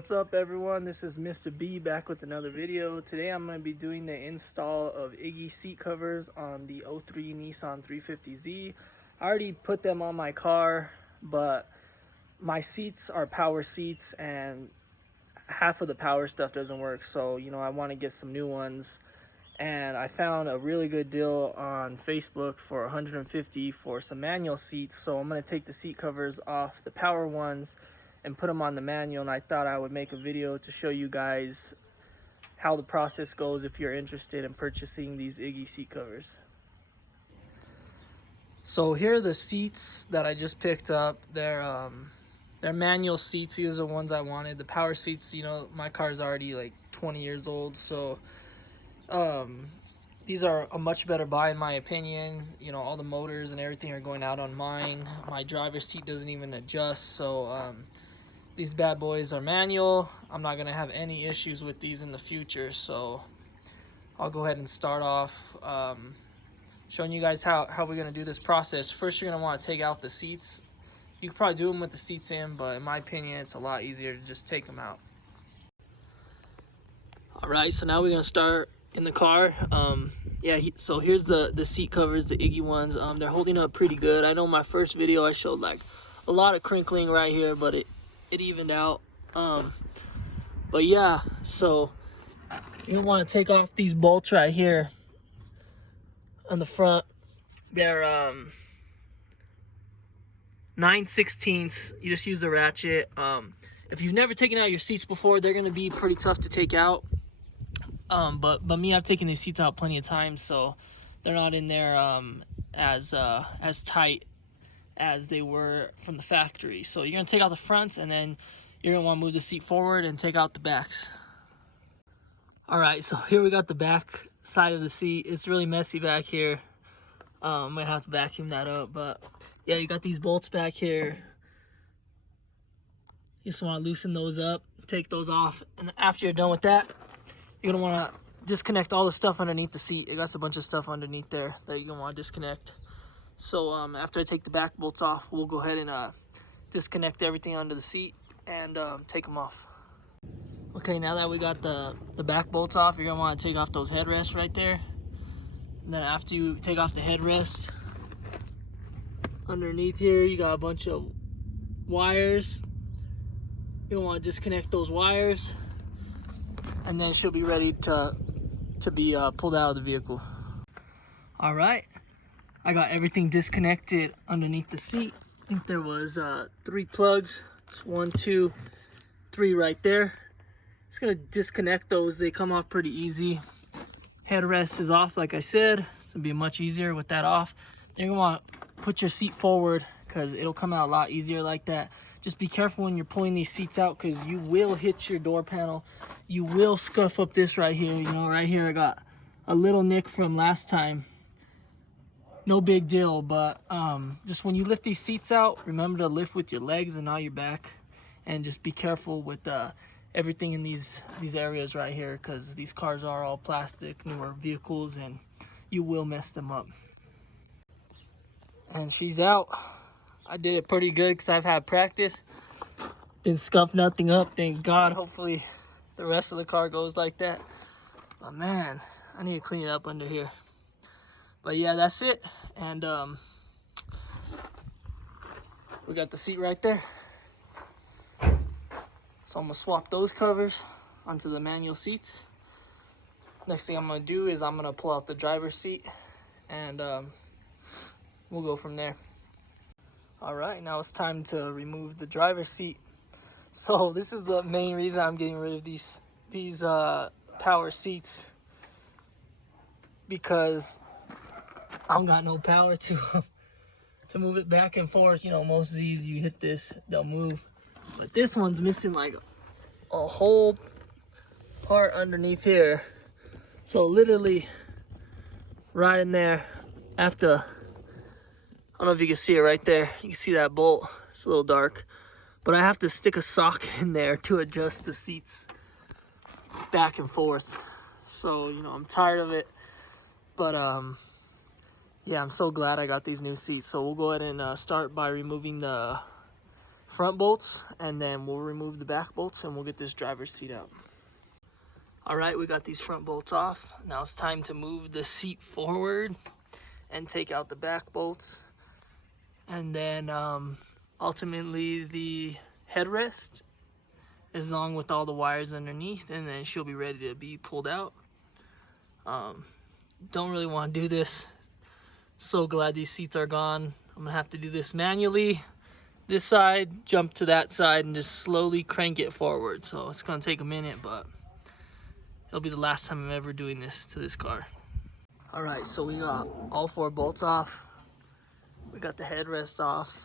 What's up everyone, this is Mr. B back with another video. Today I'm going to be doing the install of Iggee seat covers on the 03 Nissan 350Z. I already put them on my car, but my seats are power seats and half of the power stuff doesn't work, so I want to get some new ones. And I found a really good deal on Facebook for $150 for some manual seats, so I'm going to take the seat covers off the power ones and put them on the manual, and I thought I would make a video to show you guys how the process goes if you're interested in purchasing these Iggee seat covers. So here are the seats that I just picked up. They're manual seats. These are the ones I wanted. The power seats, my car is already like 20 years old, so these are a much better buy in my opinion. All the motors and everything are going out on mine. My driver's seat doesn't even adjust, so these bad boys are manual. I'm not gonna have any issues with these in the future, so I'll go ahead and start off showing you guys how we're gonna do this process. First, you're gonna want to take out the seats. You could probably do them with the seats in, but in my opinion it's a lot easier to just take them out. Alright, so now we're gonna start in the car. So here's the seat covers, the Iggee ones. They're holding up pretty good. I know my first video I showed like a lot of crinkling right here, but it evened out. But yeah, so you want to take off these bolts right here on the front. They're 9/16. You just use a ratchet. If you've never taken out your seats before, they're gonna be pretty tough to take out. But me, I've taken these seats out plenty of times, so they're not in there as tight as they were from the factory. So you're gonna take out the fronts, and then you're gonna want to move the seat forward and take out the backs. All right, so here we got the back side of the seat. It's really messy back here. I'm gonna have to vacuum that up, but yeah, you got these bolts back here. You just want to loosen those up, take those off, and after you're done with that, you're gonna want to disconnect all the stuff underneath the seat. It got a bunch of stuff underneath there that you're gonna want to disconnect. So after I take the back bolts off, we'll go ahead and disconnect everything under the seat and take them off. Okay, now that we got the back bolts off, you're gonna want to take off those headrests right there. And then after you take off the headrests, underneath here you got a bunch of wires. You'll want to disconnect those wires, and then she'll be ready to be pulled out of the vehicle. All right, I got everything disconnected underneath the seat. I think there was 3 plugs. It's 1, 2, 3 right there. Just gonna disconnect those. They come off pretty easy. Headrest is off, like I said. It's gonna be much easier with that off. You're gonna want to put your seat forward because it'll come out a lot easier like that. Just be careful when you're pulling these seats out, because you will hit your door panel. You will scuff up this right here. Right here I got a little nick from last time. No big deal, but just when you lift these seats out, remember to lift with your legs and not your back. And just be careful with everything in these areas right here, because these cars are all plastic, newer vehicles, and you will mess them up. And she's out. I did it pretty good because I've had practice. Didn't scuff nothing up, thank God. Hopefully the rest of the car goes like that. But man, I need to clean it up under here. But yeah, that's it. And we got the seat right there. So I'm gonna swap those covers onto the manual seats. Next thing I'm gonna do is I'm gonna pull out the driver's seat, and we'll go from there. All right, now it's time to remove the driver's seat. So this is the main reason I'm getting rid of these power seats, because I've got no power to move it back and forth. Most of these, you hit this, they'll move. But this one's missing like a whole part underneath here. So literally right in there, after, I don't know if you can see it right there. You can see that bolt. It's a little dark. But I have to stick a sock in there to adjust the seats back and forth. So, I'm tired of it. But, yeah, I'm so glad I got these new seats. So we'll go ahead and start by removing the front bolts, and then we'll remove the back bolts and we'll get this driver's seat out. All right, we got these front bolts off. Now it's time to move the seat forward and take out the back bolts. And then ultimately the headrest, as long with all the wires underneath, and then she'll be ready to be pulled out. Don't really want to do this. So glad these seats are gone. I'm gonna have to do this manually. This side, jump to that side, and just slowly crank it forward. So it's gonna take a minute, but it'll be the last time I'm ever doing this to this car. All right, so we got all 4 bolts off. We got the headrest off.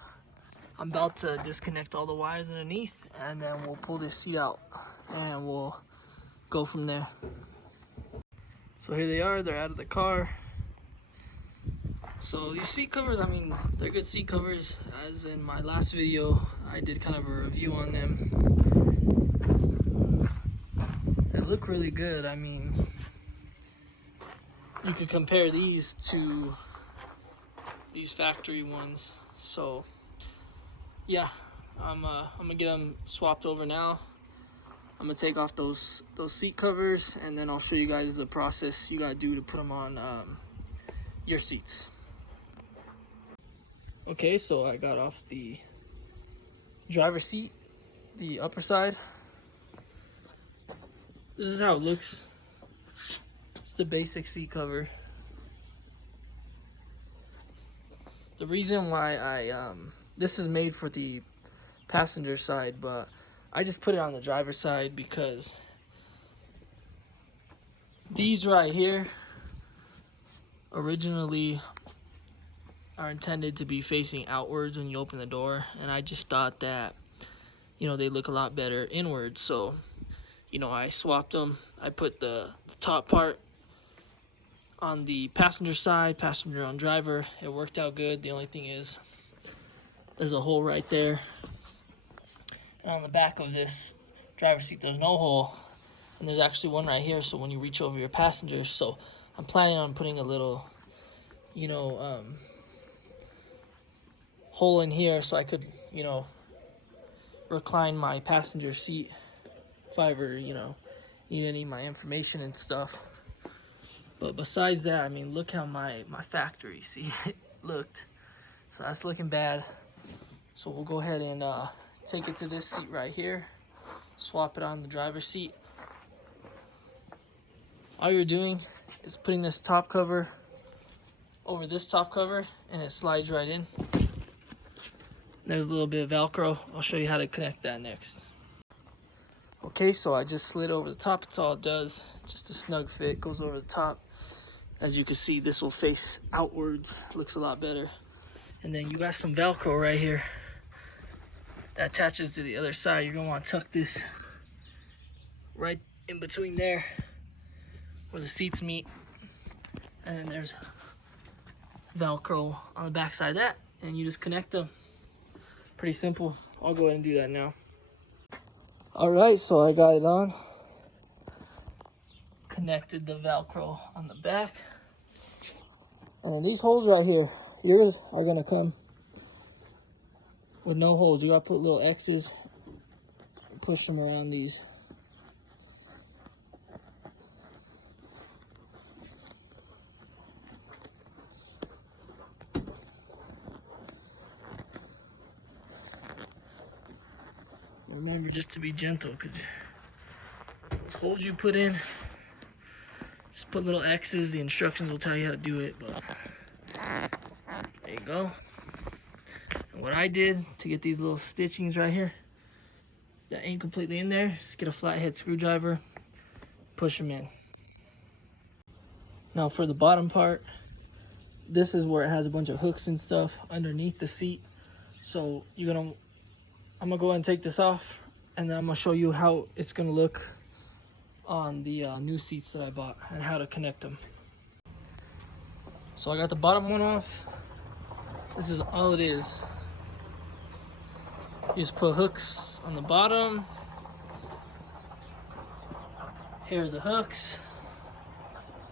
I'm about to disconnect all the wires underneath, and then we'll pull this seat out and we'll go from there. So here they are, they're out of the car. So these seat covers, I mean, they're good seat covers. As in my last video, I did kind of a review on them. They look really good. I mean, you could compare these to these factory ones. So yeah, I'm gonna get them swapped over now. I'm gonna take off those seat covers, and then I'll show you guys the process you gotta do to put them on your seats. Okay, so I got off the driver's seat, the upper side. This is how it looks. It's the basic seat cover. The reason why this is made for the passenger side, but I just put it on the driver's side because these right here originally are intended to be facing outwards when you open the door, and I just thought that, you know, they look a lot better inwards. So, you know, I swapped them. I put the top part on the passenger side, passenger on driver. It worked out good. The only thing is there's a hole right there, and on the back of this driver's seat there's no hole, and there's actually one right here, so when you reach over your passengers. So I'm planning on putting a little, you know, hole in here so I could, you know, recline my passenger seat if I ever, you know, need any of my information and stuff. But besides that, I mean, look how my factory seat looked. So that's looking bad. So we'll go ahead and take it to this seat right here, swap it on the driver's seat. All you're doing is putting this top cover over this top cover, and it slides right in. There's a little bit of Velcro. I'll show you how to connect that next. Okay, so I just slid over the top. That's all it does. Just a snug fit, goes over the top. As you can see, this will face outwards. Looks a lot better. And then you got some Velcro right here that attaches to the other side. You're gonna want to tuck this right in between there where the seats meet. And then there's Velcro on the back side of that, and you just connect them. Pretty simple. I'll go ahead and do that now. All right, so I got it on. Connected the Velcro on the back. And then these holes right here, yours are gonna come with no holes. You gotta put little X's and push them around these. Remember just to be gentle, because those holes you put in, just put little X's. The instructions will tell you how to do it, but there you go. And what I did to get these little stitchings right here that ain't completely in there, just get a flathead screwdriver, push them in. Now for the bottom part, this is where it has a bunch of hooks and stuff underneath the seat. So I'm gonna go ahead and take this off, and then I'm gonna show you how it's gonna look on the new seats that I bought and how to connect them. So I got the bottom one off. This is all it is. You just put hooks on the bottom. Here are the hooks.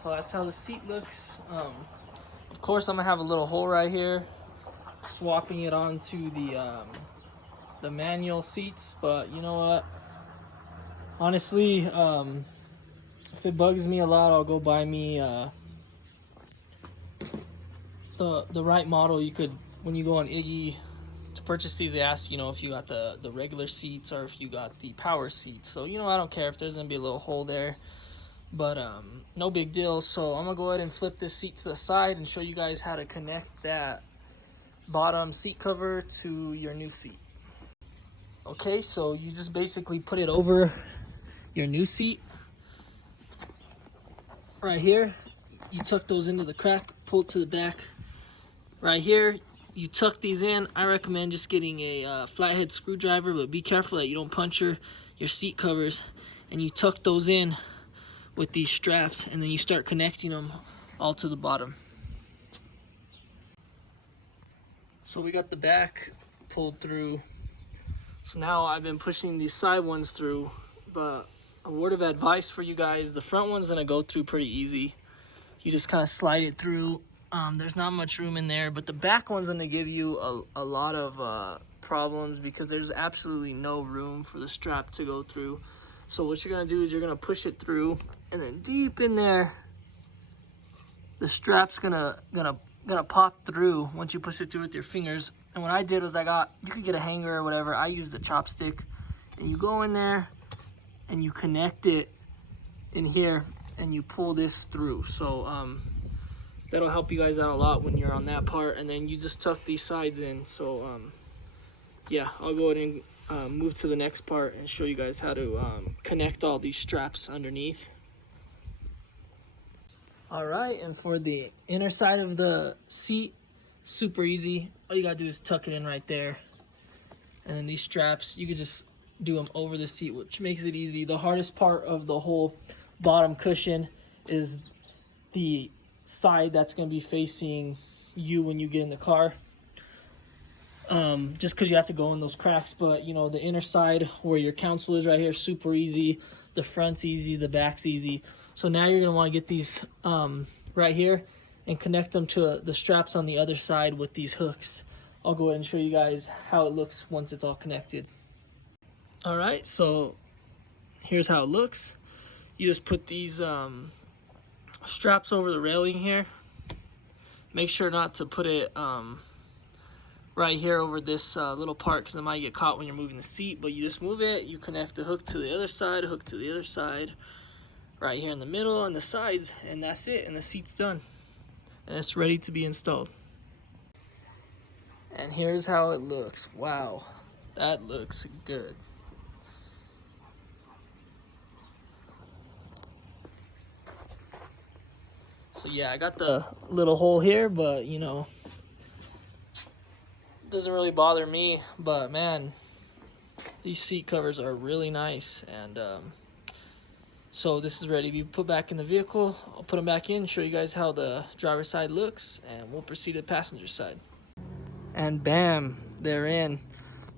So that's how the seat looks. Of course, I'm gonna have a little hole right here, swapping it onto the the manual seats, but you know what? Honestly, if it bugs me a lot, I'll go buy me the right model. You could, when you go on iggee to purchase these, they ask, you know, if you got the regular seats or if you got the power seats. So, you know, I don't care if there's gonna be a little hole there, but no big deal. So I'm gonna go ahead and flip this seat to the side and show you guys how to connect that bottom seat cover to your new seat. Okay, so you just basically put it over your new seat right here. You tuck those into the crack, pull it to the back. Right here, you tuck these in. I recommend just getting a flathead screwdriver, but be careful that you don't puncture your seat covers. And you tuck those in with these straps, and then you start connecting them all to the bottom. So we got the back pulled through. So now I've been pushing these side ones through, but a word of advice for you guys, the front one's gonna go through pretty easy. You just kind of slide it through. There's not much room in there, but the back one's gonna give you a lot of problems because there's absolutely no room for the strap to go through. So what you're gonna do is you're gonna push it through, and then deep in there, the strap's gonna pop through once you push it through with your fingers. And what I did was you could get a hanger or whatever. I used a chopstick, and you go in there and you connect it in here and you pull this through. So that'll help you guys out a lot when you're on that part. And then you just tuck these sides in. So yeah, I'll go ahead and move to the next part and show you guys how to connect all these straps underneath. All right, and for the inner side of the seat, super easy. All you gotta do is tuck it in right there. And then these straps, you could just do them over the seat, which makes it easy. The hardest part of the whole bottom cushion is the side that's gonna be facing you when you get in the car. Just because you have to go in those cracks, but you know, the inner side where your console is right here, super easy. The front's easy, the back's easy. So now you're gonna wanna get these right here and connect them to the straps on the other side with these hooks. I'll go ahead and show you guys how it looks once it's all connected. All right, so here's how it looks. You just put these straps over the railing here. Make sure not to put it right here over this little part, because it might get caught when you're moving the seat. But you just move it, you connect the hook to the other side, hook to the other side, right here in the middle on the sides, and that's it, and the seat's done. And it's ready to be installed. And here's how it looks. Wow, that looks good. So yeah, I got the little hole here, but you know, it doesn't really bother me. But man, these seat covers are really nice. And so this is ready to be put back in the vehicle. I'll put them back in, show you guys how the driver's side looks, and we'll proceed to the passenger side. And bam, they're in.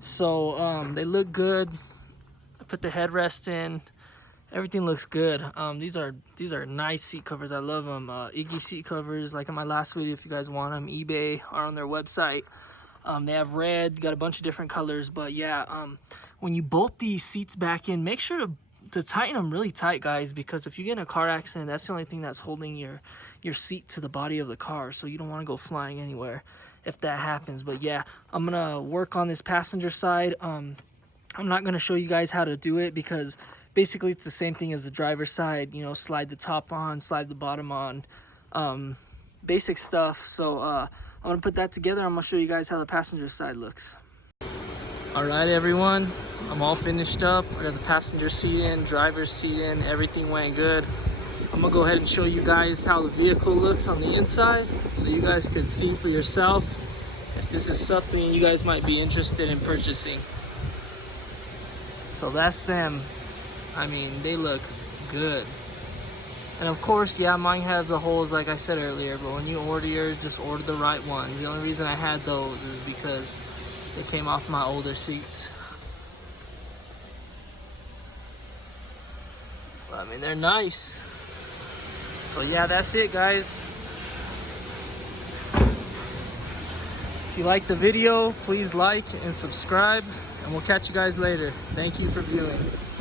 So they look good. I put the headrest in. Everything looks good. These are nice seat covers. I love them. iggee seat covers, like in my last video, if you guys want them, eBay are on their website. They have red, got a bunch of different colors. But yeah, when you bolt these seats back in, make sure to tighten them really tight, guys, because if you get in a car accident, that's the only thing that's holding your seat to the body of the car. So you don't want to go flying anywhere if that happens. But yeah, I'm gonna work on this passenger side. I'm not gonna show you guys how to do it because basically it's the same thing as the driver's side. You know, slide the top on, slide the bottom on, basic stuff. So I'm gonna put that together. I'm gonna show you guys how the passenger side looks. All right, everyone, I'm all finished up. I got the passenger seat in, driver's seat in, everything went good. I'm gonna go ahead and show you guys how the vehicle looks on the inside so you guys could see for yourself if this is something you guys might be interested in purchasing. So that's them. I mean, they look good. And of course, yeah, mine has the holes like I said earlier, but when you order yours, just order the right ones. The only reason I had those is because they came off my older seats. I mean, they're nice. So yeah, that's it, guys. If you like the video, please like and subscribe, and we'll catch you guys later. Thank you for viewing.